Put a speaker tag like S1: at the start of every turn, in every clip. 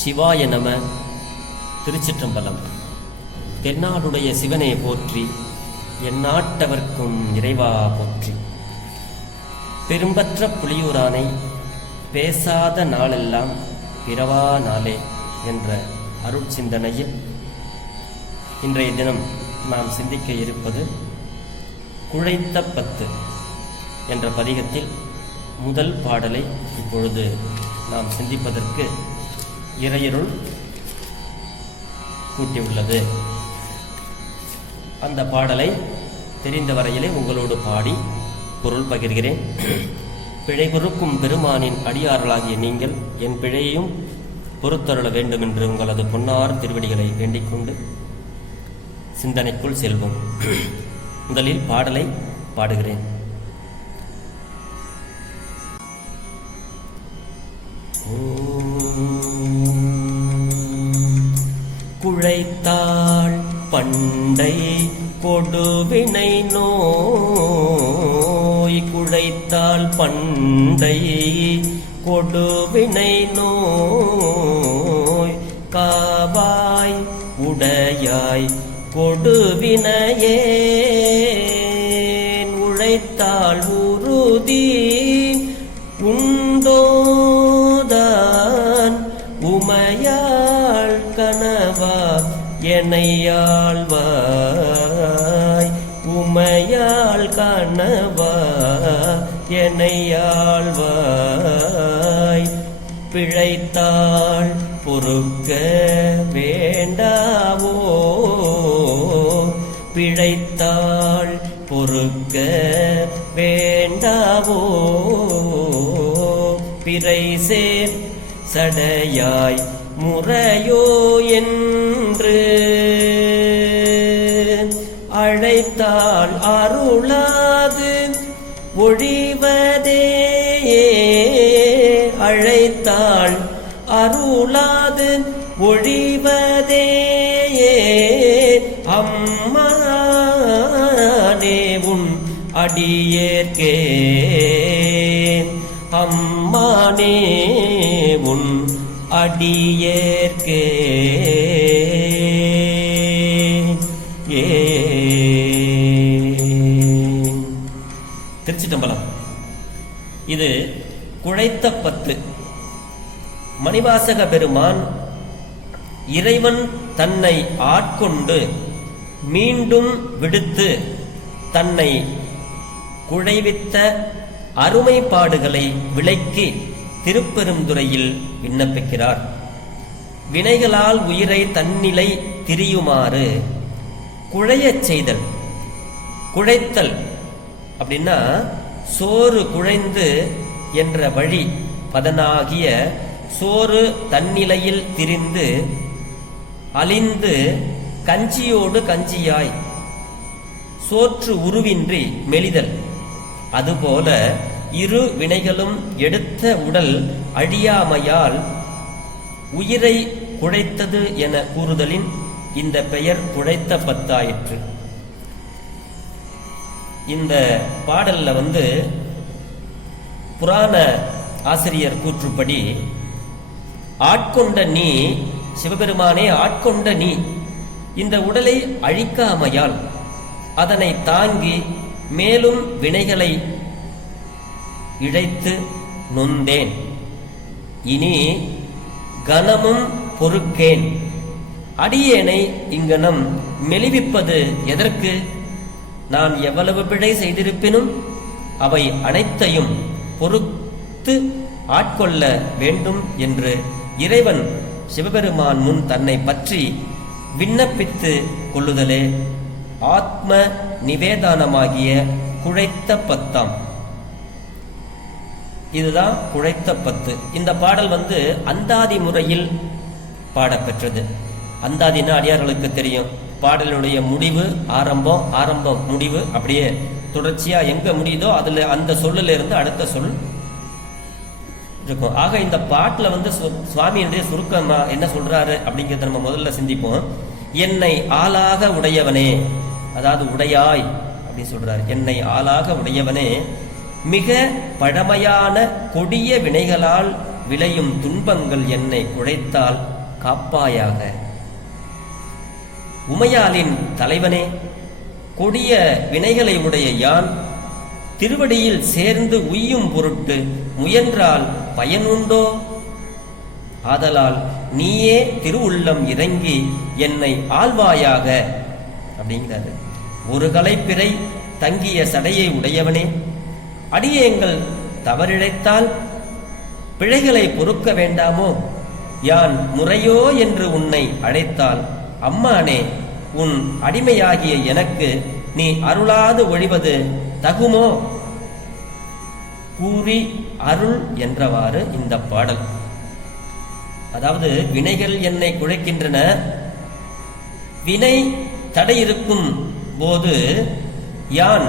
S1: சிவாய நம திருச்சிற்றம்பலம். தென்னாடுடைய சிவனை போற்றி எந்நாட்டவர்க்கும் இறைவா போற்றி. பெரும்பற்ற புலியூரானை பேசாத நாளெல்லாம் பிறவா நாளே என்ற அருட்சிந்தனையில் இன்றைய தினம் நாம் சிந்திக்க இருப்பது குழைத்த பத்து என்ற பதிகத்தில் முதல் பாடலை இப்பொழுது நாம் சிந்திப்பதற்கு இறையருள் கூட்டியுள்ளது. அந்த பாடலை தெரிந்த வரையிலே உங்களோடு பாடி பொருள் பகிர்கிறேன். பிழை பொறுக்கும் பெருமானின் அடியார்களாகிய நீங்கள் என் பிழையையும் பொறுத்தருள வேண்டும் என்று உங்களது பொன்னார் திருவடிகளை வேண்டிக் கொண்டு சிந்தனைக்குள் செல்வோம். முதலில் பாடலை பாடுகிறேன். பண்டை கொடுவினை நோய் குழைத்தால் பண்டை கொடுவினை நோய் காவாய் உடையாய் கொடுவினையே உழைத்தால் உறுதி எனையாழ்வாய் உமையாள் கணவா எனையாழ்வாய் பிழைத்தாள் பொறுக்க வேண்டாவோ? பிழைத்தாள் பொறுக்க வேண்டாவோ? பிறை சேர் சடையாய் முறையோ என்று அழைத்தால் அருளாது. ஒழிவதே அழைத்தால் அருளாது. ஒழிவதே அம்மானே உன் அடியேற்கே. அம்மானே உன் அடியேற்கே. ஏ. திருச்சிட்டம்பலம். இது குழைத்த பத்து. மணிவாசக பெருமான் இறைவன் தன்னை ஆட்கொண்டு மீண்டும் விடுத்து தன்னை குழைவித்த அருமைப்பாடுகளை விளக்கி திருப்பெருந்துறையில் விண்ணப்பிக்கிறார். வினைகளால் உயிரை தன்னிலை திரியுமாறு குழையச் செய்தல். குழைத்தல் அப்படின்னா சோறு குழைந்து என்ற வழி பதனாகிய சோறு தன்னிலையில் திரிந்து அழிந்து கஞ்சியோடு கஞ்சியாய். சோற்று உருவின்றி மெலிதல். அதுபோல இரு வினைகளும் எடுத்த உடல் அழியாமையால் உயிரை குழைத்தது என கூறுதலின் இந்த பெயர் குழைத்த பத்தாயிற்று. இந்த பாடல்ல வந்து புராண ஆசிரியர் கூற்றுப்படி ஆட்கொண்ட நீ சிவபெருமானே ஆட்கொண்ட நீ இந்த உடலை அழிக்காமையால் அதனை தாங்கி மேலும் வினைகளை இழைத்து நொந்தேன். இனி கனமும் பொறுக்கேன். அடியேனை இங்கனம் மெலிவிப்பது எதற்கு? நான் எவ்வளவு பிழை செய்திருப்பினும் அவை அனைத்தையும் பொறுத்து ஆட்கொள்ள வேண்டும் என்று இறைவன் சிவபெருமான் முன் தன்னை பற்றி விண்ணப்பித்து கொள்ளுதலே ஆத்ம நிவேதானமாகிய குழைத்த பத்தாம். இதுதான் குழைத்த பத்து. இந்த பாடல் வந்து அந்தாதி முறையில் பாடப்பெற்றது. அந்தாதினா அடியார்களுக்கு தெரியும். பாடலுடைய முடிவு ஆரம்பம் ஆரம்பம் முடிவு அப்படியே தொடர்ச்சியா எங்க முடியுதோ அதுல அந்த சொல்லுல இருந்து அடுத்த சொல் இருக்கும். ஆக இந்த பாட்டுல வந்து சுவாமியினுடைய சுருக்கமா என்ன சொல்றாரு அப்படிங்கறத நம்ம முதல்ல சிந்திப்போம். என்னை ஆளாக உடையவனே அதாவது உடையாய் அப்படின்னு சொல்றாரு. என்னை ஆளாக உடையவனே மிக பழமையான கொடிய வினைகளால் விளையும் துன்பங்கள் என்னை குழைத்தால் காப்பாயாக. உமையாலின் தலைவனே கொடிய வினைகளை உடைய யான் திருவடியில் சேர்ந்து உய்யும் பொருட்டு முயன்றால் பயனுண்டோ? ஆதலால் நீயே திருவுள்ளம் இறங்கி என்னை ஆழ்வாயாக அப்படிங்கிறாரு. ஒரு கலைப்பிறை தங்கிய சடையை உடையவனே அடியேங்கள் தவறிழைத்தால் பிழைகளை பொறுக்க வேண்டாமோ? யான் முறையோ என்று உன்னை அழைத்தால் அம்மானே உன் அடிமையாகிய எனக்கு நீ அருளாது ஒழிவது தகுமோ? கூறி அருள் என்றவாறு இந்த பாடல். அதாவது வினைகள் என்னை குழைக்கின்றன. வினை தடையிருக்கும் போது யான்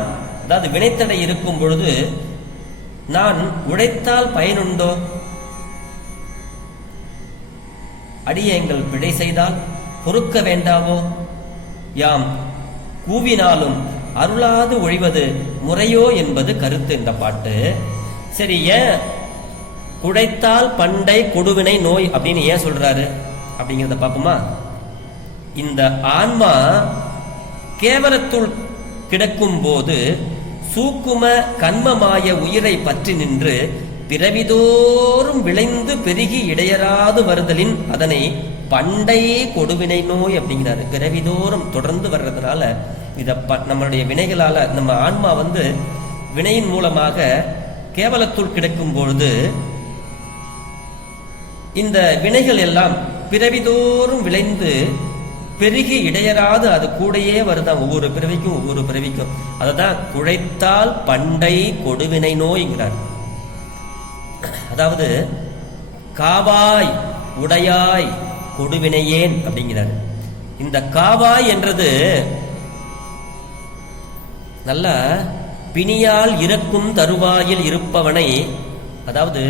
S1: அதாவது வினைத்தடை இருக்கும் பொழுது நான் உழைத்தால் பயனுண்டோ? அடியங்கள் பிழை செய்தால் பொறுக்க வேண்டாமோ யாம் கூவினாலும் அருளாது ஒழிவது முறையோ என்பது கருத்து இந்த பாட்டு. சரி ஏன் குடைத்தால் பண்டை கொடுவினை நோய் அப்படின்னு ஏன் சொல்றாரு? அப்படிங்கிறத பார்ப்போமா? இந்த ஆன்மா கேவலத்துள் கிடக்கும் போது சூக்கும கண்மமாய உயிரை பற்றி நின்று பிறவிதோறும் விளைந்து பெருகி இடையராது வருதலின் அதனை பண்டை கொடுவினை நோய் அப்படிங்கிறாரு. பிறவிதோறும் தொடர்ந்து வர்றதுனால இத ப- நம்மளுடைய வினைகளால நம்ம ஆன்மா வந்து வினையின் மூலமாக கேவலத்துள் கிடைக்கும் பொழுது இந்த வினைகள் எல்லாம் பிறவிதோறும் விளைந்து பெருகி இடையராது அது கூடயே வருதான் ஒவ்வொரு பிறவிக்கும் ஒவ்வொரு பிறவிக்கும். அததான் குழைத்தால் பண்டை கொடுவினை நோய்கிறார் அதாவது காவாய் உடையாய் கொடுவினையேன் அப்படிங்கிறார். இந்த காவாய் என்றது நல்ல பிணியால் இறக்கும் தருவாயில் இருப்பவனை அதாவது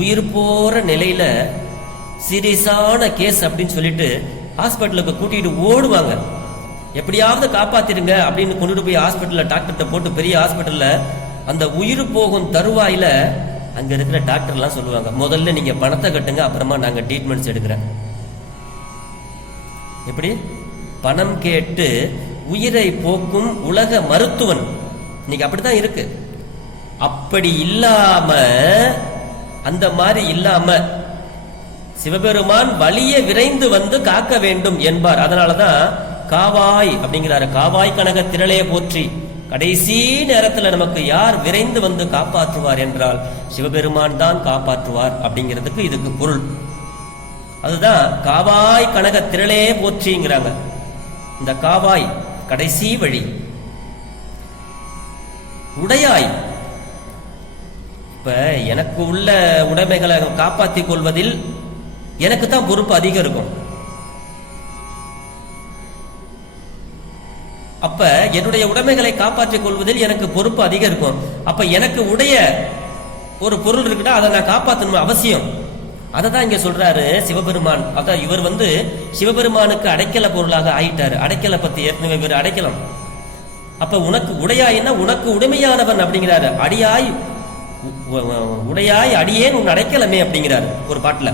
S1: உயிர் போற நிலையில சீரியஸான கேஸ் அப்படின்னு சொல்லிட்டு ஹாஸ்பிட்டலுக்கு கூட்டிகிட்டு ஓடுவாங்க. எப்படியாவது காப்பாத்திருங்க அப்படின்னு கொண்டுட்டு போய் ஹாஸ்பிட்டலில் டாக்டர்கிட்ட போட்டு பெரிய ஹாஸ்பிட்டலில் அந்த உயிர் போகும் தருவாயில அங்கே இருக்கிற டாக்டர்லாம் சொல்லுவாங்க முதல்ல நீங்கள் பணத்தை கட்டுங்க அப்புறமா நாங்கள் ட்ரீட்மெண்ட்ஸ் எடுக்கிறேன். எப்படி? பணம் கேட்டு உயிரை போக்கும் உலக மருத்துவன். இன்னைக்கு அப்படிதான் இருக்கு. அப்படி இல்லாம அந்த மாதிரி இல்லாம சிவபெருமான் வலிய விரைந்து வந்து காக்க வேண்டும் என்பார். அதனாலதான் காவாய் அப்படிங்கிறாரு. காவாய் கனக திரளைய போற்றி கடைசி நேரத்துல நமக்கு யார் விரைந்து வந்து காப்பாற்றுவார் என்றால் சிவபெருமான் தான் காப்பாற்றுவார் அப்படிங்கிறதுக்கு இதுக்கு பொருள். அதுதான் காவாய் கனக திரளே போற்றிங்கிறாங்க. இந்த காவாய் கடைசி வழி. உடையாய். இப்ப எனக்கு உள்ள உடைமைகளை காப்பாற்றிக் கொள்வதில் எனக்கு தான் பொறுப்பு அதிகம் இருக்கும். அப்ப என்னுடைய உடைமைகளை காப்பாற்றிக் கொள்வதில் எனக்கு பொறுப்பு அதிகம் இருக்கும். அப்ப எனக்கு உடைய ஒரு பொருள் இருக்குன்னா அதை நான் காப்பாற்றணும் அவசியம். அதை தான் இங்க சொல்றாரு சிவபெருமான். அதான் இவர் வந்து சிவபெருமானுக்கு அடைக்கல பொருளாக ஆயிட்டாரு. அடைக்கல பத்தி ஏற்கனவே இவர் அடைக்கலம். அப்ப உனக்கு உடையாயின்னா உனக்கு உடைமையானவன் அப்படிங்கிறாரு. அடியாய் உடையாய் அடியேன் உன் அடைக்கலமே அப்படிங்கிறாரு ஒரு பாட்டுல.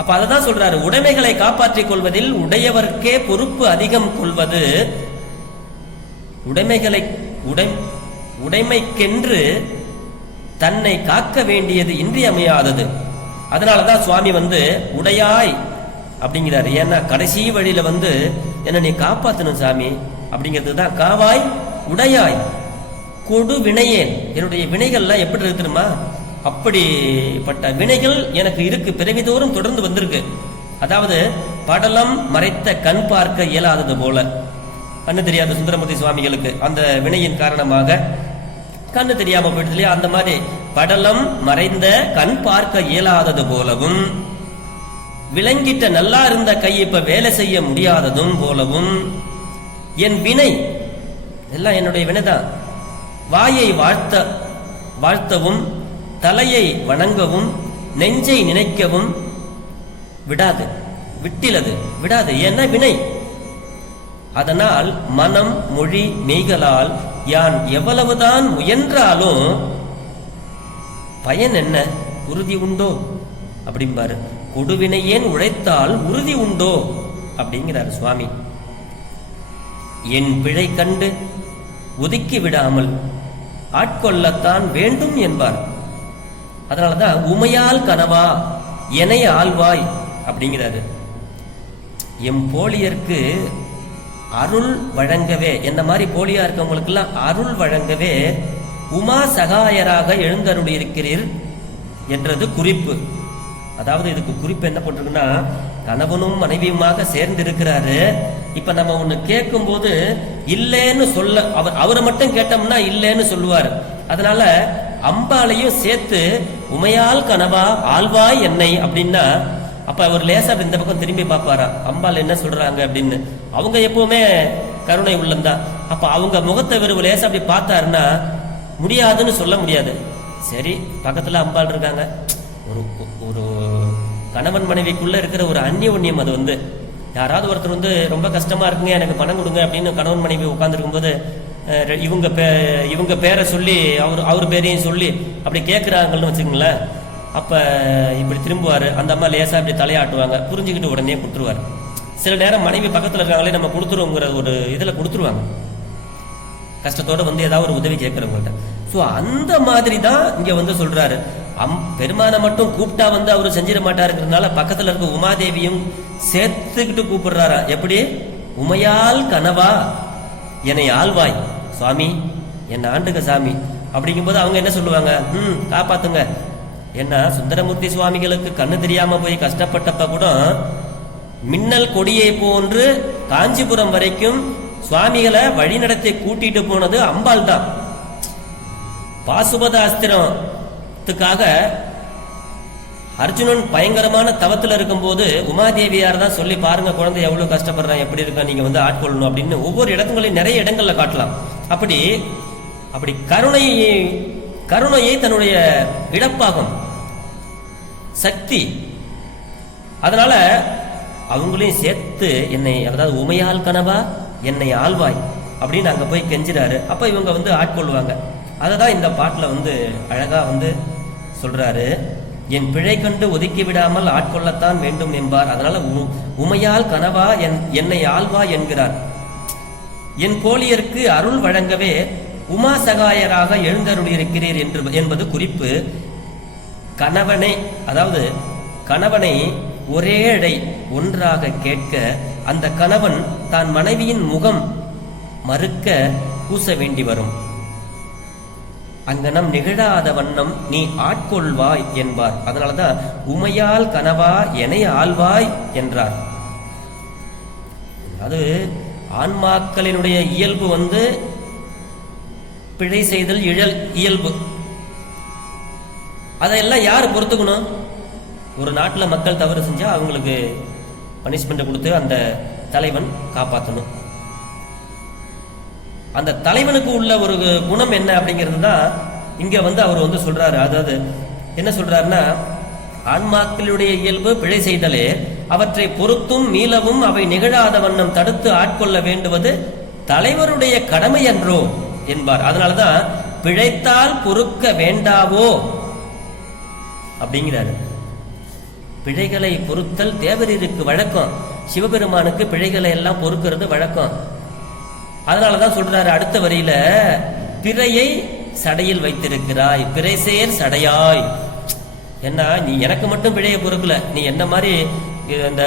S1: அப்ப அதை தான் சொல்றாரு உடைமைகளை காப்பாற்றிக் கொள்வதில் உடையவர்க்கே பொறுப்பு அதிகம் கொள்வது. உடைமைகளை உடை உடைமைக்கென்று தன்னை காக்க வேண்டியது இன்றியமையாதது. அதனாலதான் சுவாமி வந்து உடையாய் அப்படிங்கிறாரு. ஏன்னா கடைசி வழியில வந்து என்ன நீ காப்பாத்தணும் சாமி அப்படிங்கிறது தான். காவாய் உடையாய் கொடு வினையேன் என்னுடைய வினைகள்லாம் எப்படி இருக்கு தெரியுமா? அப்படிப்பட்ட வினைகள் எனக்கு இருக்கு. பிறவிதோறும் தொடர்ந்து வந்திருக்கு. அதாவது படலம் மறைத்த கண் பார்க்க இயலாதது போல. கண்ணு தெரியாத சுந்தரமூர்த்தி சுவாமிகளுக்கு அந்த வினையின் காரணமாக கண்ணு தெரியாம போயிட்டு இல்லையா? அந்த மாதிரி படலம் மறைந்த கண் பார்க்க இயலாதது போலவும் விளங்கிட்ட நல்லா இருந்த கை இப்ப வேலை செய்ய முடியாததும் போலவும் என் வினை எல்லாம் என்னுடைய வினைதான். வாயை வாழ்த்த வாழ்த்தவும் தலையை வணங்கவும் நெஞ்சை நினைக்கவும் விடாது. விட்டிலது. விடாது. என்ன வினை. அதனால் மனம் மொழி மெய்களால் யான் எவ்வளவுதான் முயன்றாலும் பயன் என்ன? உறுதி உண்டோ? அப்படிம்பாரு. கொடுவினை ஏன் உழைத்தால் உறுதி உண்டோ? அப்படிங்கிறாரு சுவாமி. என் பிழை கண்டு ஒதுக்கி விடாமல் ஆட்கொள்ளத்தான் வேண்டும் என்பார். அதனாலதான் உமையால் கனவா எனை ஆழ்வாய் அப்படிங்கிறாரு. எம் போலியர்க்கு அருள் வழங்கவே என்ன மாதிரி போலியா இருக்கவங்களுக்கெல்லாம் அருள் வழங்கவே உமா சகாயராக எழுந்தருள் இருக்கிறீர் என்றது குறிப்பு. அதாவது இதுக்கு குறிப்பு என்ன பண்றதுன்னா கணவனும் மனைவியுமாக சேர்ந்து இருக்கிறாரு இப்ப நம்ம ஒண்ணு கேட்கும்போது இல்லைன்னு சொல்ல அவர் அவரை மட்டும் கேட்டோம்னா இல்லைன்னு சொல்லுவார். அதனால அம்பாளையும் சேர்த்து உமையால் கனவா ஆழ்வாய் என்னை அப்படின்னா அப்ப அவர் லேசா இந்த பக்கம் திரும்பி பார்ப்பாரா? அம்பாள் என்ன சொல்றாங்க அப்படின்னு. அவங்க எப்பவுமே கருணை உள்ளம்தான். அப்ப அவங்க முகத்தை வெறும் லேசா அப்படி பார்த்தாருன்னா முடியாதுன்னு சொல்ல முடியாது. சரி பக்கத்துல அம்பாள் இருக்காங்க. ஒரு ஒரு கணவன் மனைவிக்குள்ள இருக்கிற ஒரு அந்நியோன்யம் அது வந்து. யாராவது ஒருத்தர் வந்து ரொம்ப கஷ்டமா இருக்குங்க எனக்கு பணம் கொடுங்க அப்படின்னு கணவன் மனைவி உட்காந்துருக்கும் போது இவங்க பே இவங்க பேரை சொல்லி அவர் அவர் பேரையும் சொல்லி அப்படி கேட்குறாங்கன்னு வச்சுக்கோங்களேன். அப்போ இப்படி திரும்புவார். அந்த அம்மா லேசாக இப்படி தலையாட்டுவாங்க. புரிஞ்சுக்கிட்டு உடனே கொடுத்துருவாரு. சில நேரம் மனைவி பக்கத்தில் இருக்காங்களே நம்ம கொடுத்துருவோங்கிற ஒரு இதில் கொடுத்துருவாங்க. கஷ்டத்தோட வந்து ஏதாவது ஒரு உதவி கேட்குறவங்கள்ட்ட ஸோ அந்த மாதிரி தான் இங்கே வந்து சொல்கிறாரு அம் பெருமானை மட்டும் கூப்பிட்டா வந்து அவர் செஞ்சிட மாட்டாருங்கிறதுனால பக்கத்தில் இருக்க உமாதேவியும் சேர்த்துக்கிட்டு கூப்பிடுறாரா? எப்படி? உமையால் கனவா என்னை ஆழ்வாய் சுவாமி என்ன ஆண்டுங்க சாமி. அப்படிங்கும்போது அவங்க என்ன சொல்லுவாங்க? ம் காப்பாத்துங்க. ஏன்னா சுந்தரமூர்த்தி சுவாமிகளுக்கு கண்ணு தெரியாம போய் கஷ்டப்பட்டப்ப கூட மின்னல் கொடியை போன்று காஞ்சிபுரம் வரைக்கும் சுவாமிகளை வழிநடத்தி கூட்டிட்டு போனது அம்பாள் தான். பாசுபத அஸ்திரத்துக்காக அர்ஜுனன் பயங்கரமான தவத்துல இருக்கும்போது உமாதேவியார் தான் சொல்லி பாருங்க குழந்தை எவ்வளவு கஷ்டப்படுறான் எப்படி இருக்கா நீங்க வந்து ஆட்கொள்ளணும் அப்படின்னு ஒவ்வொரு இடங்களையும் நிறைய இடங்கள்ல காட்டலாம். அப்படி அப்படி கருணையை கருணையை தன்னுடைய இடப்பாகும் சக்தி. அதனால அவங்களையும் சேர்த்து என்னை அதாவது உமையால் கனவா என்னை ஆழ்வாய் அப்படின்னு அங்க போய் கெஞ்சுறாரு. அப்ப இவங்க வந்து ஆட்கொள்வாங்க அதை தான் இந்த பாட்டுல வந்து அழகா வந்து சொல்றாரு. என் பிழை கண்டு ஒதுக்கி விடாமல் ஆட்கொள்ளத்தான் வேண்டும் என்பார். அதனால உமையால் கனவா என் என்னை ஆழ்வா என்கிறார். என் கோழியருக்கு அருள் வழங்கவே உமா சகாயராக எழுந்தருளியிருக்கிறீர் என்று என்பது குறிப்பு. கணவனை அதாவது கணவனை ஒரே அடை ஒன்றாக கேட்க அந்த கணவன் தான் மனைவியின் முகம் மறுக்க கூச வேண்டி வரும். அங்கனம் நிகழாத வண்ணம் நீ ஆட்கொள்வாய் என்பார். அதனாலதான் உமையால் கனவா எனை ஆழ்வாய் என்றார். அது ஆன்மாக்களினுடைய இயல்பு வந்து பிழை செய்தல் இழல் இயல்பு. அதையெல்லாம் யார் பொறுத்துக்கணும்? ஒரு நாட்டில் மக்கள் தவறு செஞ்சா அவங்களுக்கு பனிஷ்மெண்ட் கொடுத்து அந்த தலைவன் காப்பாற்றணும் அந்த தலைவனுக்கு உள்ள ஒரு குணம் என்ன அப்படிங்கிறது தான் இங்க வந்து அவர் வந்து சொல்றாரு. அதாவது என்ன சொல்றாருன்னா ஆன்மாக்களுடைய இயல்பு பிழை செய்தலே அவற்றை பொறுத்தும் மீளவும் அவை நிகழாத வண்ணம் தடுத்து ஆட்கொள்ள வேண்டுவது தலைவருடைய கடமை என்றோ என்பார். அதனாலதான் பிழைத்தால் பொறுக்க வேண்டாவோ அப்படிங்கிறாரு. பிழைகளை பொறுத்தல் தேவரீருக்கு வழக்கம். சிவபெருமானுக்கு பிழைகளை எல்லாம் பொறுக்கிறது வழக்கம். அதனாலதான் சொல்றாரு அடுத்த வரியில பிறையை சடையில் வைத்திருக்கிறாய் பிறைசேர் சடையாய். என்ன நீ எனக்கு மட்டும் பிழையை பொறுக்கல. நீ என்ன மாதிரி அந்த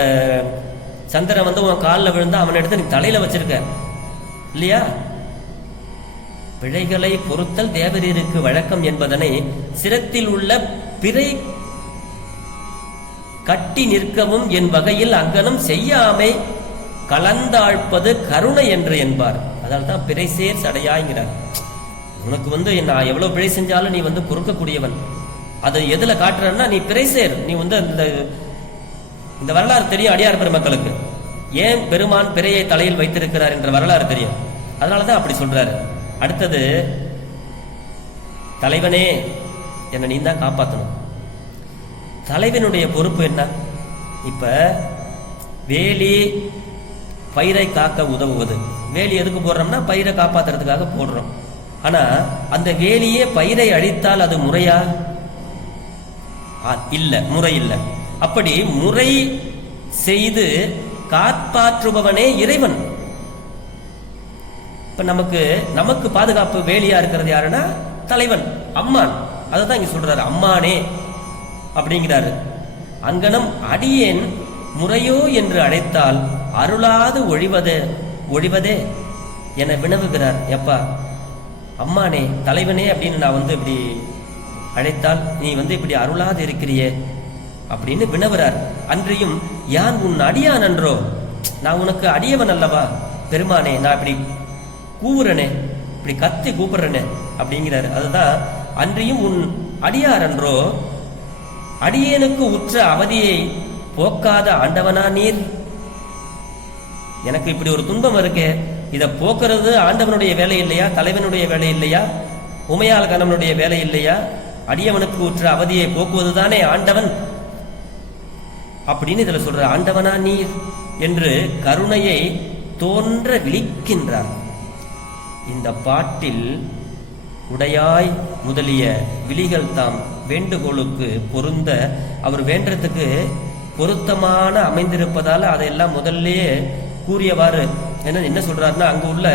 S1: சந்திரன் வந்து உன் காலில் விழுந்தா அவனை எடுத்து நீ தலையில வச்சிருக்க. இல்லையா? பிழைகளை பொறுத்தல் தேவரீருக்கு வழக்கம் என்பதனை சிரத்தில் உள்ள பிறை கட்டி நிற்கவும் என் வகையில் அங்கனம் செய்யாமை கலந்தாழ்ப்பது கருணை என்று என்பார். அதால் தான் பிறைசேர் சடையாய்ங்கிறார். உனக்கு வந்து நான் எவ்வளவு பிழை செஞ்சாலும் நீ வந்து பொறுக்கக்கூடியவன். அதை எதுல காட்டுறன்னா நீ பிறைசேர் நீ வந்து அந்த இந்த வரலாறு தெரியும் அடியார் பெருமக்களுக்கு. ஏன் பெருமான் பிறையை தலையில் வைத்திருக்கிறார் என்ற வரலாறு தெரியும். அதனாலதான் அப்படி சொல்றாரு. அடுத்தது தலைவனே என்னை நீ தான் காப்பாற்றணும் தலைவனுடைய பொறுப்பு என்ன? இப்ப வேலி பயிரை காக்க உதவுவது. வேலி எதுக்கு போடுறோம்னா பயிரை காப்பாத்துறதுக்காக போடுறோம். ஆனா அந்த வேலியே பயிரை அழித்தால் அது முறையா? இல்லை இல்ல முறை இல்ல. அப்படி முறை செய்து காப்பாற்றுபவனே இறைவன். இப்ப நமக்கு நமக்கு பாதுகாப்பு வேலியா இருக்கிறது யாருன்னா தலைவன் அம்மான். அதை தான் இங்க சொல்றாரு அம்மானே அப்படிங்கிறாரு. அங்கனம் அடியேன் முறையோ என்று அழைத்தால் அருளாது ஒழிவதே ஒழிவதே என வினவுகிறார். எப்பா அம்மானே தலைவனே அப்படின்னு நான் வந்து இப்படி அழைத்தால் நீ வந்து இப்படி அருளாது இருக்கிறியே அப்படின்னு வினவுறார் அன்றியும் யான் உன் அடியான் அன்றோ? நான் உனக்கு அடியவன் அல்லவா? பெருமானே நான் இப்படி கூவுறனே இப்படி கத்தி கூப்பிடுறனே அப்படிங்கிறாரு. அதுதான் அன்றியும் உன் அடியார் அன்றோ? அடியேனுக்கு உற்ற அவதியை போக்காத ஆண்டவனா நீர்? எனக்கு இப்படி ஒரு துன்பம் இருக்கே இதை போக்குறது ஆண்டவனுடைய வேலை இல்லையா தலைவனுடைய வேலை இல்லையா உமையால் கணவனுடைய வேலை இல்லையா அடியவனுக்கு உற்ற அவதியை போக்குவதுதானே ஆண்டவன்? அப்படின்னு இதுல சொல்ற ஆண்டவனா நீர் என்று கருணையை தோன்ற விழிக்கின்றார். இந்த பாட்டில் உடையாய் முதலிய விழிகள் தாம் வேண்டுகோளுக்கு பொருந்த அவர் வேண்டத்துக்கு பொருத்தமான அமைந்திருப்பதால அதையெல்லாம் முதல்லயே கூறியவாறு என்ன என்ன சொல்றாருன்னா அங்கு உள்ள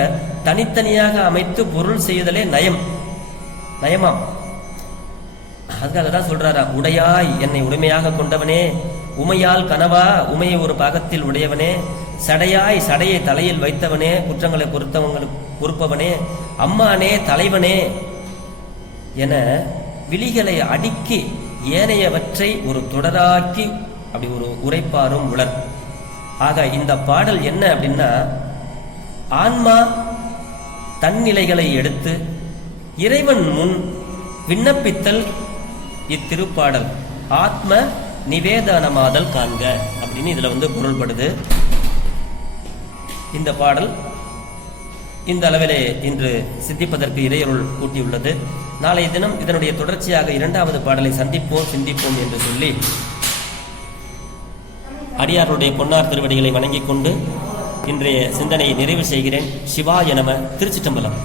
S1: தனித்தனியாக அமைத்து பொருள் செய்தலே நயம். நயமாம் அதுக்காக தான் சொல்றாரா உடையாய் என்னை உடைமையாக கொண்டவனே உமையால் கனவா உமையை ஒரு பாகத்தில் உடையவனே சடையாய் சடையை தலையில் வைத்தவனே குற்றங்களை பொறுத்தவங்களுக்கு பொறுப்பவனே அம்மானே தலைவனே என விழிகளை அடுக்கி ஏனையவற்றை ஒரு தொடராக்கி அப்படி ஒரு உரைப்பாரும் உலர் ஆக இந்த பாடல் என்ன அப்படின்னா ஆன்மா தன்னிலைகளை எடுத்து இறைவன் முன் விண்ணப்பித்தல் இத்திருப்பாடல். ஆத்ம நிவேதனமாதல் காண்க அப்படின்னு இதுல வந்து பொருள்படுது. இந்த பாடல் இந்த அளவிலே இன்று சிந்திப்பதற்கு இறையருள் கூட்டியுள்ளது. நாளைய தினம் இதனுடைய தொடர்ச்சியாக இரண்டாவது பாடலை சந்திப்போம் சிந்திப்போம் என்று சொல்லி அடியாருடைய பொன்னார் திருவடிகளை வணங்கிக் கொண்டு இன்றைய சிந்தனையை நிறைவு செய்கிறேன். சிவாய நம திருச்சிட்டம்பலம்